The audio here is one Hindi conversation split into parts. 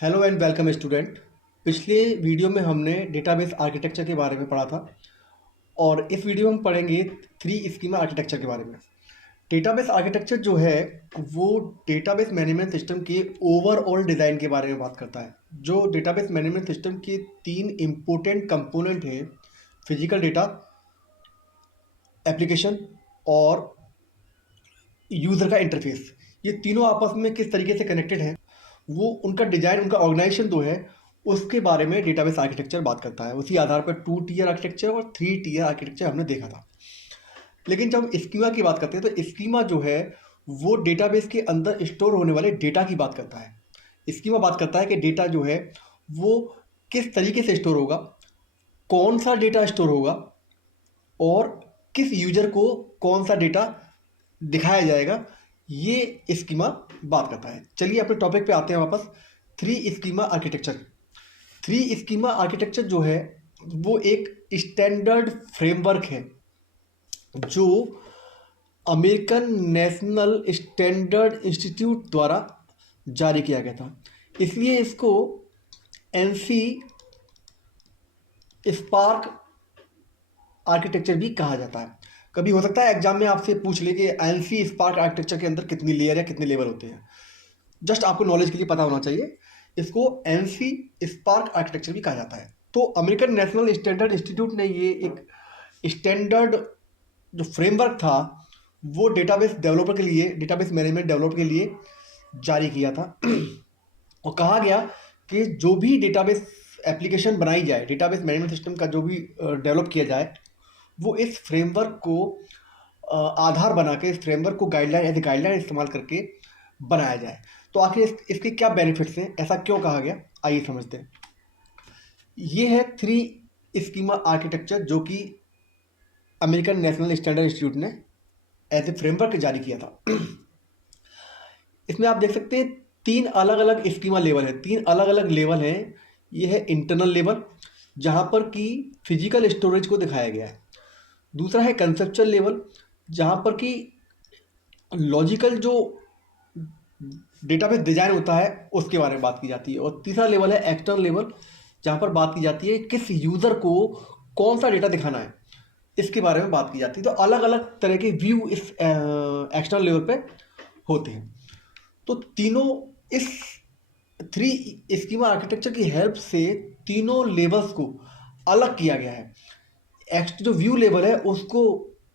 Hello and welcome student. पिछले वीडियो में हमने डेटाबेस आर्किटेक्चर के बारे में पढ़ा था और इस वीडियो में हम पढ़ेंगे थ्री स्कीमा आर्किटेक्चर के बारे में। डेटाबेस आर्किटेक्चर जो है वो डेटाबेस मैनेजमेंट सिस्टम के ओवरऑल डिज़ाइन के बारे में बात करता है। जो डेटाबेस मैनेजमेंट सिस्टम के तीन इम्पोर्टेंट कंपोनेंट हैं, फिजिकल डेटा, एप्लीकेशन और यूज़र का इंटरफेस, ये तीनों आपस में किस तरीके से कनेक्टेड हैं, वो उनका डिजाइन, उनका ऑर्गेनाइजेशन जो है उसके बारे में डेटाबेस आर्किटेक्चर बात करता है। उसी आधार पर 2 टियर आर्किटेक्चर और 3 टियर आर्किटेक्चर हमने देखा था। लेकिन जब स्कीमा की बात करते हैं तो स्कीमा जो है वो डेटाबेस के अंदर स्टोर होने वाले डेटा की बात करता है। स्कीमा बात करता है कि डेटा जो है वो किस तरीके से स्टोर होगा, कौन सा डेटा स्टोर होगा और किस यूजर को कौन सा डेटा दिखाया जाएगा, ये स्कीमा बात करता है। चलिए अपने टॉपिक पे आते हैं वापस। Three schema architecture. Three schema architecture जो है वो एक स्टैंडर्ड फ्रेमवर्क है जो अमेरिकन नेशनल स्टैंडर्ड इंस्टीट्यूट द्वारा जारी किया गया था। इसलिए इसको एनसी स्पार्क आर्किटेक्चर भी कहा जाता है। कभी हो सकता है एग्जाम में आपसे पूछ ले कि एनसी स्पार्क आर्किटेक्चर के अंदर कितनी लेयर या कितने लेवल होते हैं। जस्ट आपको नॉलेज के लिए पता होना चाहिए। इसको एनसी स्पार्क आर्किटेक्चर भी कहा जाता है। तो अमेरिकन नेशनल स्टैंडर्ड इंस्टीट्यूट ने ये एक स्टैंडर्ड जो फ्रेमवर्क था वो डेटाबेस डेवलपर के लिए, डेटाबेस मैनेजमेंट डेवलपर के लिए जारी किया था। और कहा गया कि जो भी डेटाबेस एप्लीकेशन बनाई जाए, डेटाबेस मैनेजमेंट सिस्टम का जो भी डेवलप किया जाए, वो इस फ्रेमवर्क को आधार बना के, इस फ्रेमवर्क को गाइडलाइन एज ए गाइडलाइन इस्तेमाल करके बनाया जाए। तो आखिर इसके क्या बेनिफिट्स हैं, ऐसा क्यों कहा गया, आइए समझते हैं। ये है थ्री स्कीमा आर्किटेक्चर जो कि अमेरिकन नेशनल स्टैंडर्ड इंस्टीट्यूट ने एज ए फ्रेमवर्क जारी किया था। इसमें आप देख सकते हैं तीन अलग अलग स्कीमा लेवल है, तीन अलग अलग लेवल हैं। ये है इंटरनल लेवल जहाँ पर कि फिजिकल स्टोरेज को दिखाया गया है। दूसरा है कंसेप्चुअल लेवल जहाँ पर कि लॉजिकल जो डेटाबेस डिजाइन होता है उसके बारे में बात की जाती है। और तीसरा लेवल है एक्सटर्नल लेवल जहाँ पर बात की जाती है किस यूज़र को कौन सा डेटा दिखाना है, इसके बारे में बात की जाती है। तो अलग अलग तरह के व्यू इस एक्सटर्नल लेवल पे होते हैं। तो तीनों इस थ्री स्कीमा आर्किटेक्चर की हेल्प से तीनों लेवल्स को अलग किया गया है। जो व्यू लेवल है उसको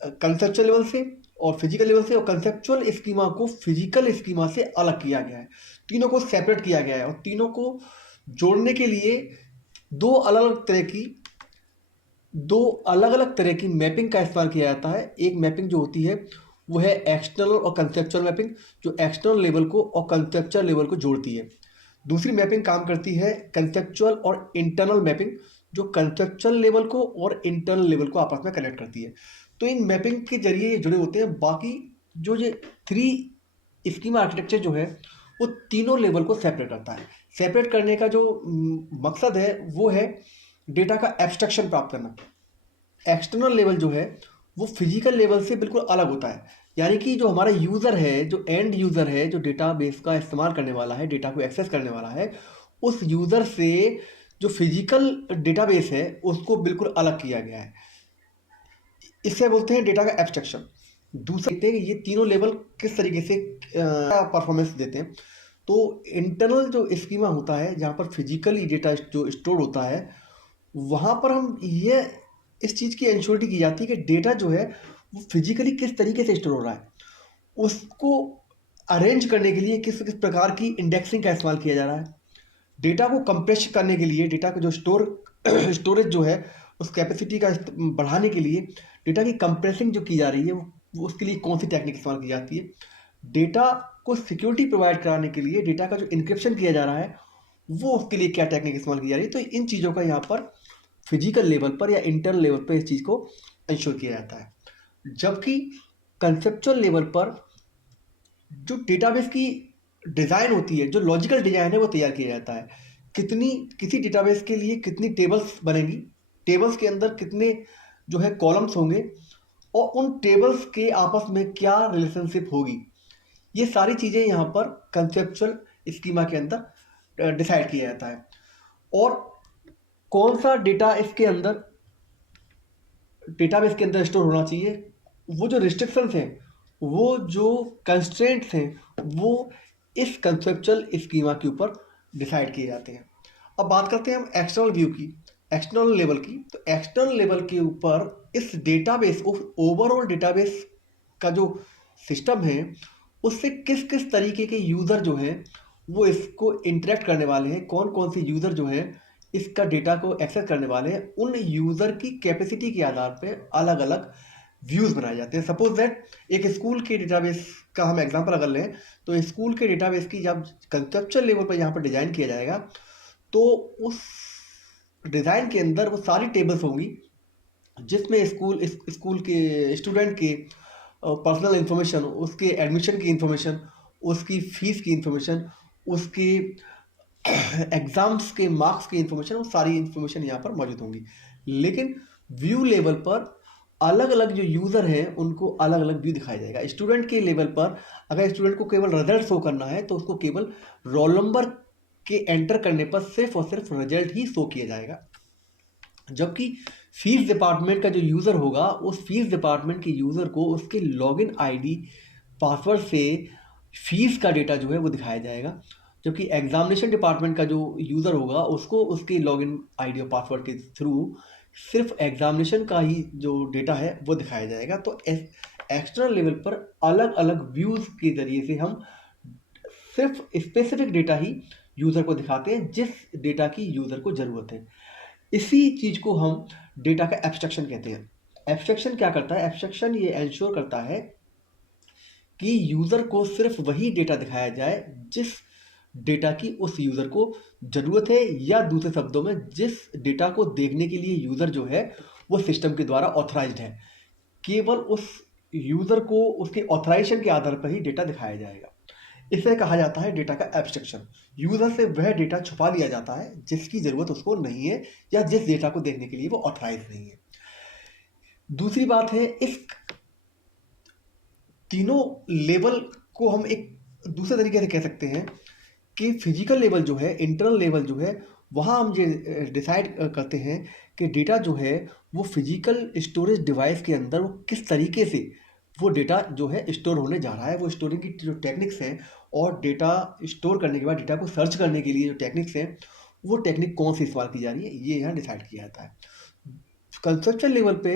कंसेप्चुअल लेवल से और फिजिकल लेवल से, और कंसेप्चुअल स्कीमा को फिजिकल स्कीमा से अलग किया गया है। तीनों को सेपरेट किया गया है और तीनों को जोड़ने के लिए दो अलग अलग तरह की मैपिंग का इस्तेमाल किया जाता है। एक मैपिंग जो होती है वो है एक्सटर्नल और कंसेप्चुअल मैपिंग, जो एक्सटर्नल लेवल को और कंसेप्चुअल लेवल को जोड़ती है। दूसरी मैपिंग काम करती है कंसेप्चुअल और इंटरनल मैपिंग, जो कंसेप्चुअल लेवल को और इंटरनल लेवल को आपस में कनेक्ट करती है। तो इन मैपिंग के जरिए ये जुड़े होते हैं। बाकी जो ये थ्री स्कीमा आर्किटेक्चर जो है वो तीनों लेवल को सेपरेट करता है। सेपरेट करने का जो मकसद है वो है डेटा का एब्स्ट्रक्शन प्राप्त करना। एक्सटर्नल लेवल जो है वो फिजिकल लेवल से बिल्कुल अलग होता है। यानी कि जो हमारा यूज़र है, जो एंड यूज़र है, जो डेटाबेस का इस्तेमाल करने वाला है, डेटा को एक्सेस करने वाला है, उस यूज़र से जो फिजिकल डेटाबेस है उसको बिल्कुल अलग किया गया है। इससे बोलते हैं डेटा का एब्स्ट्रक्शन। दूसरा देखते हैं कि ये तीनों लेवल किस तरीके से परफॉर्मेंस देते हैं। तो इंटरनल जो स्कीमा होता है जहाँ पर फिजिकली डेटा जो स्टोर होता है, वहाँ पर हम ये इस चीज़ की इंश्योरिटी की जाती है कि डेटा जो है वो फिजिकली किस तरीके से स्टोर हो रहा है, उसको अरेंज करने के लिए किस किस प्रकार की इंडेक्सिंग का इस्तेमाल किया जा रहा है। डेटा को कंप्रेस करने के लिए, डेटा का जो स्टोरेज जो है उस कैपेसिटी का बढ़ाने के लिए डेटा की कंप्रेसिंग जो की जा रही है वो उसके लिए कौन सी टेक्निक इस्तेमाल की जाती है। डेटा को सिक्योरिटी प्रोवाइड कराने के लिए डेटा का जो इंक्रिप्शन किया जा रहा है वो उसके लिए क्या टेक्निक इस्तेमाल की जा रही है। तो इन चीज़ों का यहाँ पर फिजिकल लेवल पर या इंटरनल लेवल पर इस चीज़ को इंश्योर किया जाता है। जबकि कंसेप्चुअल लेवल पर जो डेटाबेस की डिज़ाइन होती है, जो लॉजिकल डिज़ाइन है वो तैयार किया जाता है। कितनी किसी डेटाबेस के लिए कितनी टेबल्स बनेंगी, टेबल्स के अंदर कितने जो है कॉलम्स होंगे और उन टेबल्स के आपस में क्या रिलेशनशिप होगी, ये सारी चीज़ें यहाँ पर कंसेप्चुअल स्कीमा के अंदर डिसाइड किया जाता है। और कौन सा डेटा इसके अंदर डेटाबेस के अंदर स्टोर होना चाहिए, वो जो रिस्ट्रिक्शंस हैं, वो जो कंस्ट्रेंट्स हैं, वो इस कंसेप्चुअल स्कीमा के ऊपर डिसाइड किए जाते हैं। अब बात करते हैं हम एक्सटर्नल व्यू की, एक्सटर्नल लेवल की। तो एक्सटर्नल लेवल के ऊपर इस डेटाबेस, ओवरऑल डेटाबेस का जो सिस्टम है, उससे किस किस तरीके के यूज़र जो हैं वो इसको इंटरेक्ट करने वाले हैं, कौन कौन से यूज़र जो हैं इसका डेटा को एक्सेस करने वाले हैं, उन यूज़र की कैपेसिटी के आधार पे अलग अलग व्यूज़ बनाए जाते हैं। सपोज दैट एक स्कूल के डेटाबेस का हम एग्जांपल अगर लें, तो स्कूल के डेटाबेस की जब कंसेप्चुअल लेवल पर यहाँ पर डिज़ाइन किया जाएगा, तो उस डिज़ाइन के अंदर वो सारी टेबल्स होंगी जिसमें स्कूल के स्टूडेंट के पर्सनल इन्फॉर्मेशन, उसके एडमिशन की इन्फॉर्मेशन, उसकी फ़ीस की इन्फॉर्मेशन, उसके एग्ज़ाम्स के मार्क्स की इन्फॉर्मेशन, वो सारी इन्फॉर्मेशन यहाँ पर मौजूद होंगी। लेकिन व्यू लेवल पर अलग अलग जो यूज़र हैं उनको अलग अलग व्यू दिखाया जाएगा। स्टूडेंट के लेवल पर अगर स्टूडेंट को केवल रिजल्ट शो करना है तो उसको केवल रोल नंबर के एंटर करने पर सिर्फ और सिर्फ रिजल्ट ही शो किया जाएगा। जबकि फीस डिपार्टमेंट का जो यूज़र होगा, उस फीस डिपार्टमेंट के यूज़र को उसके लॉगिन आईडी पासवर्ड से फीस का डेटा जो है वो दिखाया जाएगा। जबकि एग्जामिनेशन डिपार्टमेंट का जो यूज़र होगा उसको उसके लॉगिन आईडी और पासवर्ड के थ्रू सिर्फ एग्जामिनेशन का ही जो डेटा है वो दिखाया जाएगा। तो एक्सटर्नल लेवल पर अलग अलग व्यूज़ के ज़रिए से हम सिर्फ स्पेसिफिक डेटा ही यूज़र को दिखाते हैं जिस डेटा की यूज़र को ज़रूरत है। इसी चीज़ को हम डेटा का एब्स्ट्रैक्शन कहते हैं। एब्स्ट्रैक्शन क्या करता है? एब्स्ट्रैक्शन ये एंश्योर करता है कि यूज़र को सिर्फ वही डेटा दिखाया जाए जिस डेटा की उस यूज़र को ज़रूरत है, या दूसरे शब्दों में जिस डेटा को देखने के लिए यूज़र जो है वो सिस्टम के द्वारा ऑथराइज्ड है। केवल उस यूज़र को उसके ऑथराइजेशन के आधार पर ही डेटा दिखाया जाएगा। इसे कहा जाता है डेटा का एब्स्ट्रैक्शन। यूज़र से वह डेटा छुपा लिया जाता है जिसकी ज़रूरत उसको नहीं है, या जिस डेटा को देखने के लिए वो ऑथराइज नहीं है। दूसरी बात है, इस तीनों लेवल को हम एक दूसरे तरीके से कह सकते हैं कि फिजिकल लेवल जो है, इंटरनल लेवल जो है, वहाँ हम ये डिसाइड करते हैं कि डेटा जो है वो फिजिकल स्टोरेज डिवाइस के अंदर वो किस तरीके से वो डेटा जो है स्टोर होने जा रहा है। वो स्टोरिंग की जो टेक्निक्स हैं और डेटा स्टोर करने के बाद डेटा को सर्च करने के लिए जो टेक्निक्स हैं, वो टेक्निक कौन सी इस्तेमाल की जा रही है, ये यहाँ डिसाइड किया जाता है। कंसेप्चुअल लेवल पे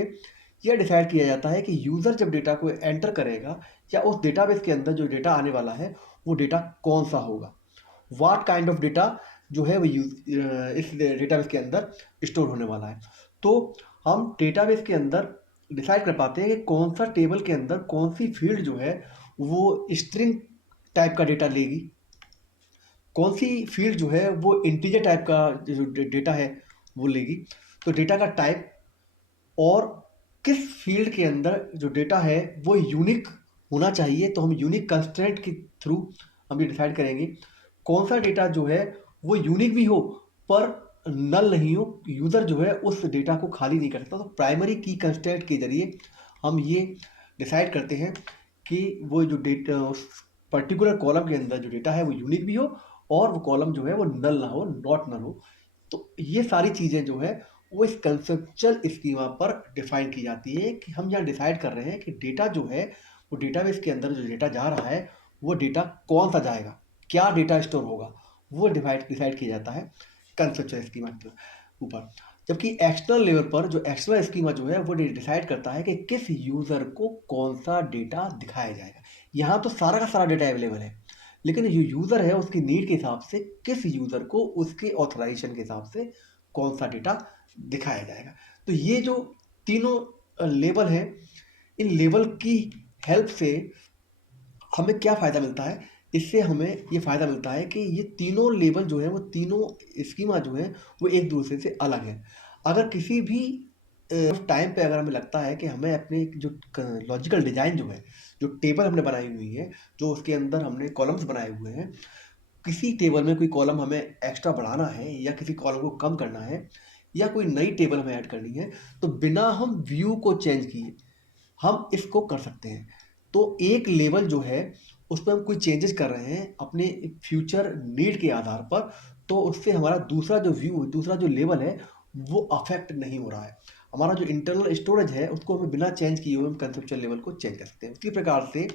यह डिसाइड किया जाता है कि यूज़र जब डेटा को एंटर करेगा या उस डेटाबेस के अंदर जो डेटा आने वाला है वो डेटा कौन सा होगा, व्हाट काइंड ऑफ डेटा जो है वो इस डेटाबेस के अंदर स्टोर होने वाला है। तो हम डेटाबेस के अंदर डिसाइड कर पाते हैं कि कौन सा टेबल के अंदर कौन सी फील्ड जो है वो स्ट्रिंग टाइप का डेटा लेगी, कौन सी फील्ड जो है वो इंटीजर टाइप का जो डेटा है वो लेगी। तो डेटा का टाइप और किस फील्ड के अंदर जो डेटा है वो यूनिक होना चाहिए, तो हम यूनिक कंस्ट्रेंट के थ्रू हम ये डिसाइड करेंगे। कौन सा डेटा जो है वो यूनिक भी हो पर नल नहीं हो, यूज़र जो है उस डेटा को खाली नहीं कर सकता। तो प्राइमरी की कंस्ट्रेंट के जरिए हम ये डिसाइड करते हैं कि वो जो डेटा उस पर्टिकुलर कॉलम के अंदर जो डेटा है वो यूनिक भी हो और वो कॉलम जो है वो नल ना हो, नॉट नल हो। तो ये सारी चीज़ें जो है वो इस कंसेप्चुअल स्कीमा पर डिफाइन की जाती है कि हम यहाँ डिसाइड कर रहे हैं कि डेटा जो है वो डेटाबेस के अंदर जो डेटा जा रहा है वो डेटा कौन सा जाएगा, क्या डेटा स्टोर होगा, वो डिसाइड किया जाता है कंसेप्चुअल स्कीमा के ऊपर। जबकि एक्सटर्नल लेवल पर जो एक्सटर्नल स्कीमा जो है वो डिसाइड करता है कि किस यूज़र को कौन सा डेटा दिखाया जाएगा। यहाँ तो सारा का सारा डेटा अवेलेबल है, लेकिन जो यूज़र है उसकी नीड के हिसाब से किस यूज़र को उसके ऑथराइजेशन के हिसाब से कौन सा डेटा दिखाया जाएगा। तो ये जो तीनों लेवल हैं, इन लेवल की हेल्प से हमें क्या फ़ायदा मिलता है? इससे हमें ये फ़ायदा मिलता है कि ये तीनों लेवल जो है वो तीनों स्कीमा जो है वो एक दूसरे से अलग है। अगर किसी भी टाइम पे अगर हमें लगता है कि हमें अपने जो लॉजिकल डिज़ाइन जो है, जो टेबल हमने बनाई हुई है, जो उसके अंदर हमने कॉलम्स बनाए हुए हैं, किसी टेबल में कोई कॉलम हमें एक्स्ट्रा बढ़ाना है या किसी कॉलम को कम करना है या कोई नई टेबल हमें ऐड करनी है, तो बिना हम व्यू को चेंज किए हम इसको कर सकते हैं। तो एक लेवल जो है उसमें हम कोई चेंजेस कर रहे हैं अपने फ्यूचर नीड के आधार पर, तो उससे हमारा दूसरा जो व्यू है, दूसरा जो लेवल है, वो अफेक्ट नहीं हो रहा है। हमारा जो इंटरनल स्टोरेज है उसको हमें बिना चेंज किए हुए हम कंसेप्चुअल लेवल को चेंज कर सकते हैं। उसी प्रकार से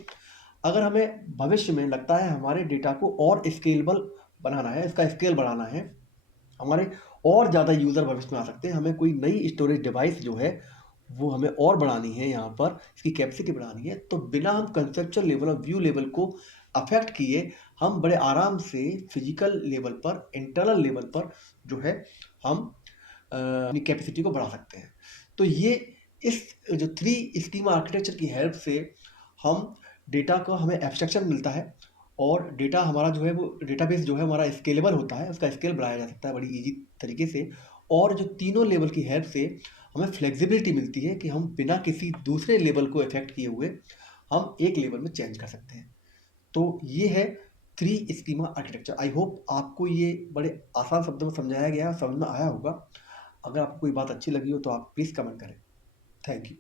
अगर हमें भविष्य में लगता है हमारे डेटा को और स्केलेबल बनाना है, इसका स्केल बढ़ाना है, हमारे और ज़्यादा यूज़र भविष्य में आ सकते हैं, हमें कोई नई स्टोरेज डिवाइस जो है वो हमें और बढ़ानी है, यहाँ पर इसकी कैपेसिटी बढ़ानी है, तो बिना हम कंसेप्चुअल लेवल और व्यू लेवल को अफेक्ट किए हम बड़े आराम से फिजिकल लेवल पर, इंटरनल लेवल पर जो है हम अपनी कैपेसिटी को बढ़ा सकते हैं। तो ये इस जो थ्री स्कीमा आर्किटेक्चर की हेल्प से हम डेटा को हमें एब्स्ट्रैक्शन मिलता है और डेटा हमारा जो है वो डेटाबेस जो है हमारा स्केलेबल होता है, उसका स्केल बढ़ाया जा सकता है बड़ी ईजी तरीके से। और जो तीनों लेवल की हेल्प से हमें फ्लेक्सिबिलिटी मिलती है कि हम बिना किसी दूसरे लेवल को इफेक्ट किए हुए हम एक लेवल में चेंज कर सकते हैं। तो ये है three schema architecture. I hope आपको ये बड़े आसान शब्दों में समझाया गया, समझ में आया होगा। अगर आपको कोई बात अच्छी लगी हो तो आप प्लीज़ कमेंट करें। Thank you.